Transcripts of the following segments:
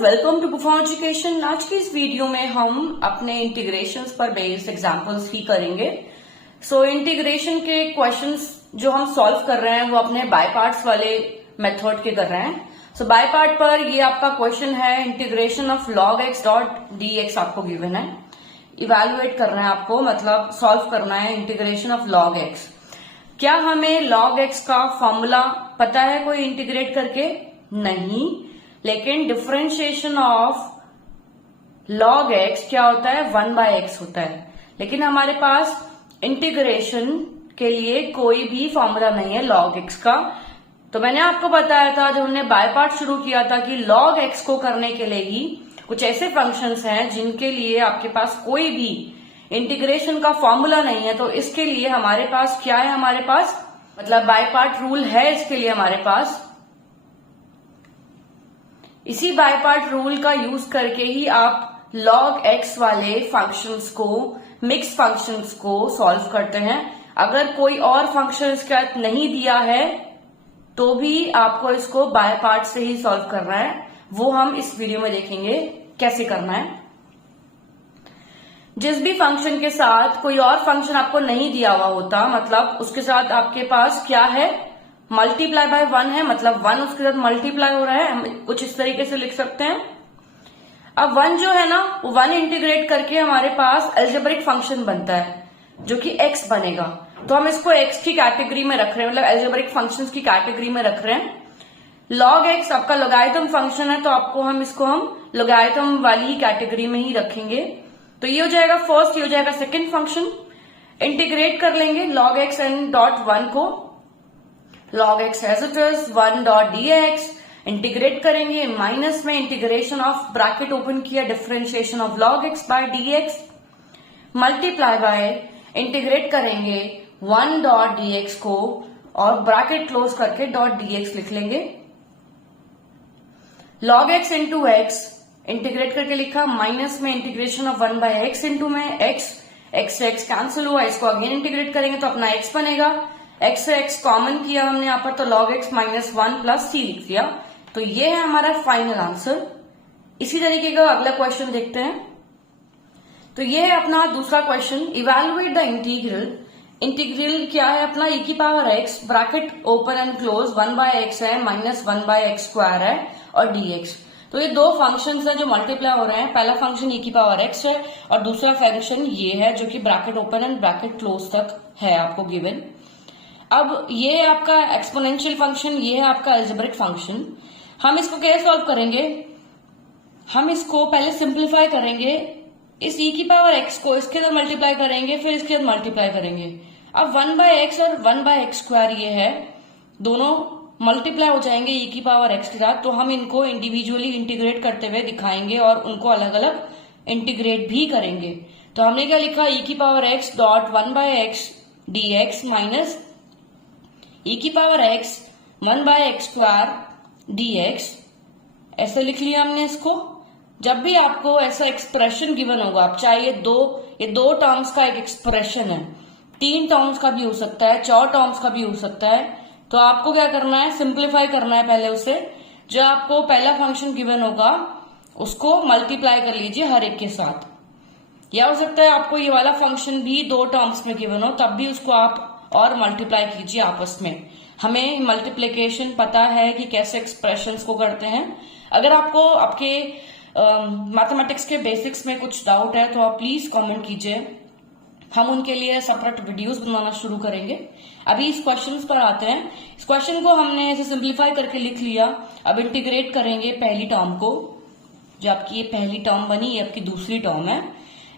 Welcome to बुफॉन education. आज की इस वीडियो में हम अपने इंटीग्रेशंस पर बेस्ड एग्जांपल्स ही करेंगे। इंटीग्रेशन के क्वेश्चंस जो हम सॉल्व कर रहे हैं वो अपने बाय पार्ट्स वाले मेथड के कर रहे हैं। बाय पार्ट पर ये आपका क्वेश्चन है, integration of log x dot D x आपको गिवन है। इवेलुएट करना है आपको, मतलब सॉल्व करना है इंटीग्रेशन ऑफ log x। क्या हमें log x का फॉर्मूला पता है कोई इंटीग्रेट करके? नहीं, लेकिन डिफरेंशिएशन ऑफ log x क्या होता है? 1/x होता है। लेकिन हमारे पास इंटीग्रेशन के लिए कोई भी फॉर्मूला नहीं है log x का। तो मैंने आपको बताया था जब हमने बाय पार्ट शुरू किया था कि log x को करने के लिए ही कुछ ऐसे फंक्शंस हैं जिनके लिए आपके पास कोई भी इंटीग्रेशन का फॉर्मूला नहीं है। तो इसके लिए हमारे पास क्या है? हमारे पास मतलब बाय पार्ट रूल है इसके लिए हमारे पास। इसी बाय पार्ट रूल का यूज करके ही आप log x वाले फंक्शंस को, मिक्स फंक्शंस को सॉल्व करते हैं। अगर कोई और फंक्शन इसका नहीं दिया है तो भी आपको इसको बाय पार्ट से ही सॉल्व करना है। वो हम इस वीडियो में देखेंगे कैसे करना है। जिस भी फंक्शन के साथ कोई और फंक्शन आपको नहीं दिया हुआ होता, मतलब उसके साथ आपके पास क्या है? मल्टीप्लाई बाय 1 है, मतलब 1 उसके साथ मल्टीप्लाई हो रहा है। हम कुछ इस तरीके से लिख सकते हैं। अब 1 जो है ना, वो 1 इंटीग्रेट करके हमारे पास अलजेब्रिक फंक्शन बनता है जो कि x बनेगा। तो हम इसको x की कैटेगरी में रख रहे हैं, मतलब अलजेब्रिक फंक्शंस की कैटेगरी में रख रहे हैं। log x आपका लोगारिथम फंक्शन है, तो आपको इसको हम लोगारिथम वाली ही कैटेगरी में ही रखेंगे। तो ये हो जाएगा फर्स्ट, ये हो जाएगा सेकंड फंक्शन। इंटीग्रेट कर लेंगे log x n डॉट 1 को, log x as it is 1 dot dx। Integrate करेंगे माइनस में इंटीग्रेशन ऑफ ब्रैकेट ओपन किया, differentiation of log x by dx, multiply by integrate करेंगे 1 डॉट dx को और bracket close करके डॉट dx लिख लेंगे। log x into x integrate करके लिखा, माइनस में integration of 1 by x into में x से x कैंसिल हुआ, इसको अगेन इंटीग्रेट करेंगे तो अपना x बनेगा। x से x कॉमन किया हमने यहाँ पर, तो log x minus 1 plus c लिख दिया। तो ये है हमारा फाइनल आंसर। इसी तरीके का अगला क्वेश्चन देखते हैं। तो ये है अपना दूसरा question, evaluate the integral. Integral क्या है अपना? e की power x bracket open and close 1/x है, माइनस 1/x स्क्वायर है और dx। तो ये दो फंक्शंस हैं जो मल्टीप्लाई हो रहे हैं। पहला फंक्शन e की पावर x है और दूसरा फंक्शन ये है जो कि bracket open and bracket close तक है आपको गिवन। अब ये है आपका एक्सपोनेंशियल फंक्शन, ये है आपका अलजेब्रिक फंक्शन। हम इसको कैसे सॉल्व करेंगे? हम इसको पहले सिंप्लीफाई करेंगे, इस e की पावर x को इसके साथ मल्टीप्लाई करेंगे, फिर इसके साथ मल्टीप्लाई करेंगे। अब 1/x और 1/x स्क्वायर ये है, दोनों मल्टीप्लाई हो जाएंगे e की पावर x के साथ। तो हम इनको इंडिविजुअली इंटीग्रेट करते हुए दिखाएंगे और उनको अलग अलग इंटीग्रेट भी करेंगे। तो हमने क्या लिखा? e की power x dot 1/x dx minus e की power x 1/x square dx, ऐसे लिख लिया हमने इसको। जब भी आपको ऐसा एक्सप्रेशन गिवन होगा, आप चाहे ये दो टर्म्स का एक एक्सप्रेशन है, 3 टर्म्स का भी हो सकता है, 4 टर्म्स का भी हो सकता है, तो आपको क्या करना है? सिंप्लीफाई करना है पहले उसे। जो आपको पहला फंक्शन गिवन होगा उसको मल्टीप्लाई कर लीजिए हर एक के साथ। या हो सकता है आपको ये वाला फंक्शन भी 2 टर्म्स में गिवन हो, तब भी उसको आप और मल्टीप्लाई कीजिए आपस में। हमें मल्टीप्लिकेशन पता है कि कैसे एक्सप्रेशंस को करते हैं। अगर आपको आपके मैथमेटिक्स के बेसिक्स में कुछ डाउट है तो आप प्लीज कमेंट कीजिए, हम उनके लिए सेपरेट वीडियोस बनाना शुरू करेंगे। अभी इस क्वेश्चन पर आते हैं। इस क्वेश्चन को हमने ऐसे सिंप्लीफाई करके लिख लिया। अब इंटीग्रेट करेंगे पहली टर्म को, जो आपकी ये पहली टर्म बनी, ये आपकी दूसरी टर्म है।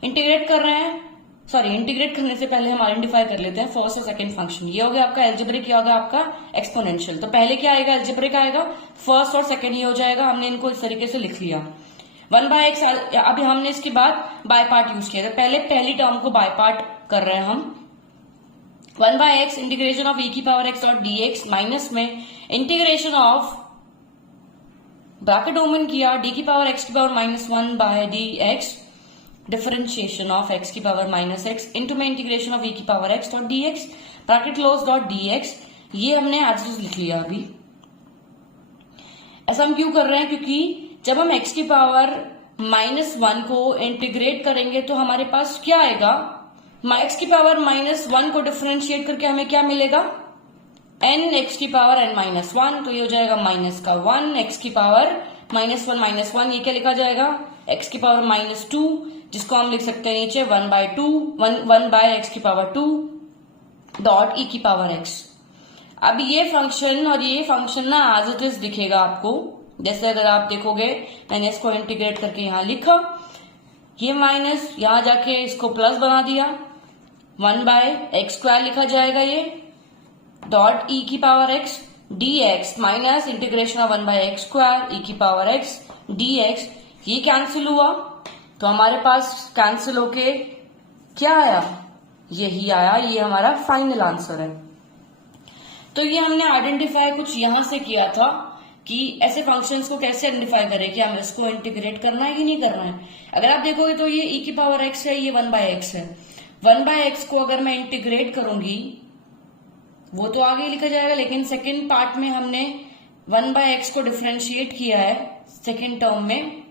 इंटीग्रेट कर रहे हैं, इंटीग्रेट करने से पहले हम आइडेंटिफाई कर लेते हैं फर्स्ट और सेकंड फंक्शन। ये हो गया आपका अलजेब्रिक, ये हो गया आपका एक्सपोनेंशियल। तो पहले क्या आएगा? अलजेब्रिक आएगा, फर्स्ट और सेकंड ये हो जाएगा। हमने इनको इस तरीके से लिख लिया 1/x। अभी हमने इसके बाद बाय पार्ट यूज किया था। पहले पहली टर्म को बाय पार्ट कर रहे हैं हम। 1/x इंटीग्रेशन ऑफ e की power x dot dx minus में इंटीग्रेशन ऑफ ब्रैकेट ओपन किया d की पावर x की power minus 1 by dx, differentiation of x की पावर माइनस x इंटू में इंटीग्रेशन ऑफ e की power x dot dx, bracket close dot dx। ये हमने as लिख लिया। अभी ऐसा हम क्यों कर रहे हैं? क्योंकि जब हम x की पावर -1 को इंटीग्रेट करेंगे तो हमारे पास क्या आएगा, x की पावर -1 को डिफरेंशिएट करके हमें क्या मिलेगा, n x की पावर n-1, तो ये हो जाएगा माइनस का 1, x की पावर -1 ये क्या लिखा जाएगा, x की पावर -2, जिसको हम लिख सकते हैं नीचे 1 बाय x की पावर 2 डॉट e की पावर x। अब ये फंक्शन और ये फंक्शन ना एज इट इज दिखेगा आपको, जैसे अगर आप देखोगे मैंने इसको इंटीग्रेट करके यहां लिखा, ये माइनस यहां जाके इसको प्लस बना दिया, 1 बाय एक्स स्क्वायर लिखा जाएगा ये डॉट e की power x dx minus integration of 1 by x square e की पावर x dx। ये कैंसिल हुआ तो हमारे पास कैंसिल होके क्या आया, यही आया, ये हमारा फाइनल आंसर है। तो ये हमने आइडेंटिफाई कुछ यहां से किया था कि ऐसे फंक्शंस को कैसे आइडेंटिफाई करें कि हमें इसको इंटीग्रेट करना है कि नहीं करना है। अगर आप देखोगे तो ये e की पावर x है, ये 1 बाय एक्स है, 1 बाय एक्स को अगर मैं इंटीग्रेट करूंगी वो तो आगे लिखा जाएगा, लेकिन सेकेंड पार्ट में हमने 1 बाय एक्स को डिफरेंशिएट किया है सेकेंड टर्म में,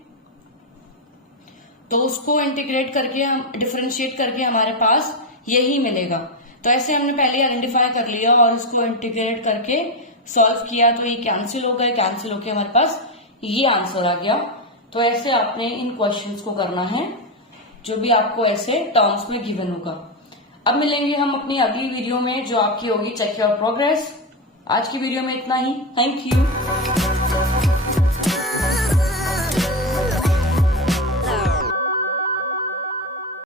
तो उसको इंटीग्रेट करके हम डिफरेंशिएट करके हमारे पास यही मिलेगा। तो ऐसे हमने पहले आइडेंटिफाई कर लिया और उसको इंटीग्रेट करके सॉल्व किया, तो ये कैंसिल हो गए, कैंसिल होके हमारे पास ये आंसर आ गया। तो ऐसे आपने इन क्वेश्चंस को करना है जो भी आपको ऐसे टर्म्स में गिवन होगा। अब मिलेंगे हम अपनी अगली वीडियो में जो आपकी होगी चेक योर प्रोग्रेस। आज की वीडियो में इतना ही, थैंक यू।